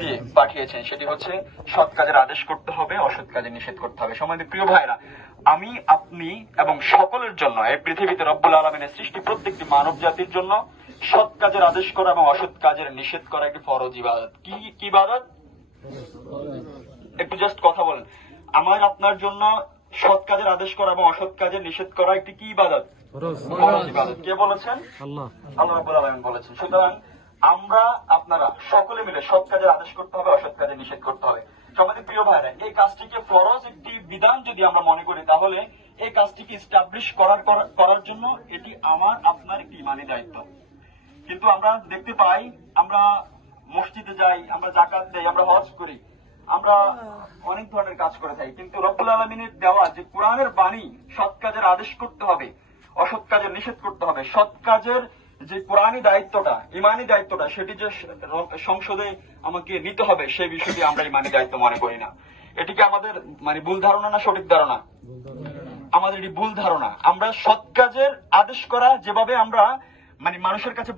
দিয়ে পাঠিয়েছেন, সেটি হচ্ছে সৎ কাজের আদেশ করতে হবে, অসৎ কাজের নিষেধ করতে হবে। সম্মানিত প্রিয় ভাইরা, আমি, আপনি এবং সকলের জন্য এই পৃথিবীতে রব্বুল আলামিনের সৃষ্টি প্রত্যেকটি মানব জাতির জন্য সৎ কাজের আদেশ করা এবং অসৎ কাজের নিষেধ করা একটি ফরজ ইবাদত। কি ইবাদত? একটু জাস্ট কথা বলেন। আমার আপনার জন্য সৎ কাজের আদেশ করা এবং অসৎ কাজের নিষেধ করা একটি কি ইবাদত? ফরজ ইবাদত। কে বলেছেন? আল্লাহ রাব্বুল আলামিন বলেছেন। সুতরাং আমরা আপনারা সকলে মিলে সৎ কাজের আদেশ করতে হবে, অসৎ কাজের নিষেধ করতে হবে। সম্মানিত প্রিয় ভাইরা, এই কাজটিকে ফরজ একটি বিধান যদি আমরা মনে করি, তাহলে এই কাজটিকে এস্টাবলিশ করার জন্য এটি আমার আপনার একটি ইমানি দায়িত্ব। কিন্তু আমরা দেখতে পাই, আমরা মসজিদে যাই, আমরা যাকাত দেই, আমরা হজ করি, আমরা অনেক ধরনের কাজ করে থাকি, কিন্তু রব্বুল আলামিনের দেওয়া যে কোরআনের বাণী সৎ কাজের আদেশ করতে হবে, অসৎ কাজের নিষেধ করতে হবে, সৎ কাজের যে কোরআনী দায়িত্বটা, ইমানি দায়িত্বটা, সেটি যে সংসদে আমাকে নিতে হবে, সেই বিষয়টি আমরা ইমানি দায়িত্ব মনে করি না। এটিকে আমাদের ভুল ধারণা না সঠিক ধারণা? আমাদের এটি ভুল ধারণা। আমরা সৎ কাজের আদেশ করা যেভাবে আমরা মানুষের কাছে